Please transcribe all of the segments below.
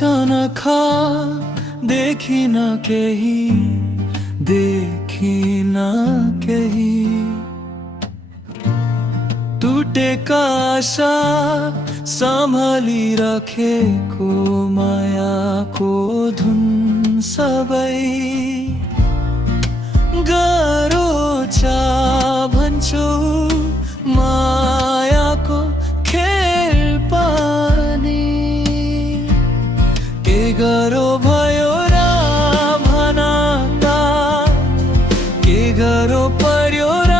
अचानक देखिन केही देखिन केही टुटेका आशा सम्हाली राखेको मायाको धुन सबै गाह्रो छ भन्छौ मायाको खेल पनि के गरो भयो र भन त के गरो पर्यो र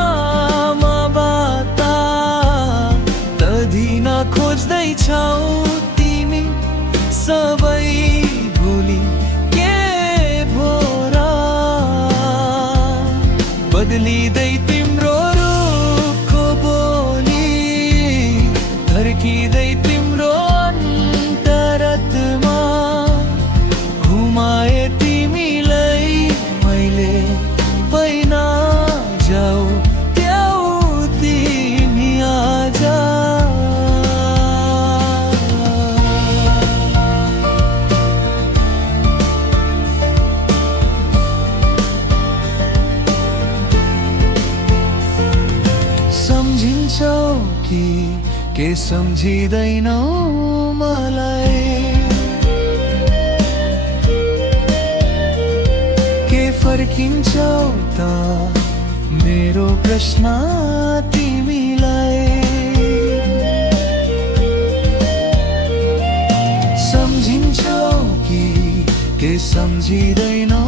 खोज्दैछौ तिमी सबै भुली के भो र बदलिँदै तिम्रो रूपको बोली धर्किँदै तिम्रो अन्तरात्मा घुमाए तिमीलाई मैले पैना जाऊ त्याउ तिमी आजा सम्झिन्छौ कि के सम्झिँदैनौ मलाई के फर्किन्छौ त मेरो प्रश्न तिमीलाई सम्झिन्छौ कि के सम्झिँदैनौ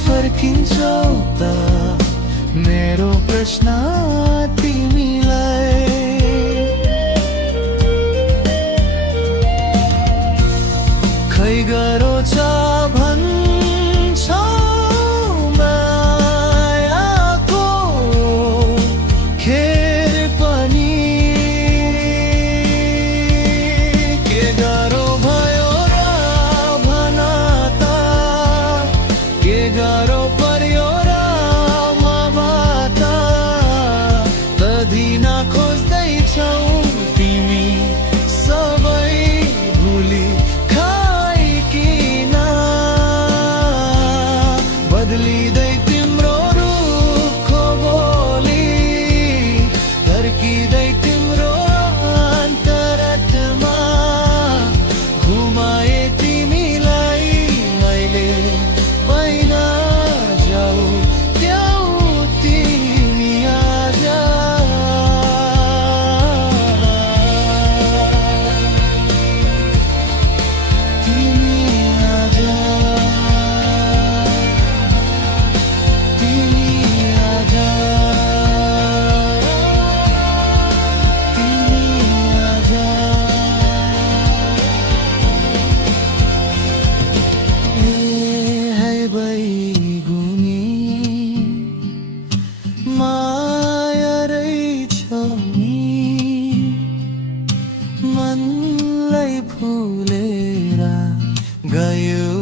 फर्किन्छौ त मेरो प्रश्न तिमीलाई खै गरो छ भन्छौ मायाको खेल पनि के गरो भयो र भन त के गरो पर्यो र मबाट दिन खोज्दैछौ तिमी सबै भुली खाइकिन बदलिँदै तिम्रो रूपको बोली धर्किँदै तिम्रो अन्तरात्मा घुमाए तिमीलाई मैले पैना जाऊ त्याउ तिमी आजा तिमी आजा तिमी आजा तिमी आजा है बैगुनी माया रहेछ नि मनलाई फुलेर गयो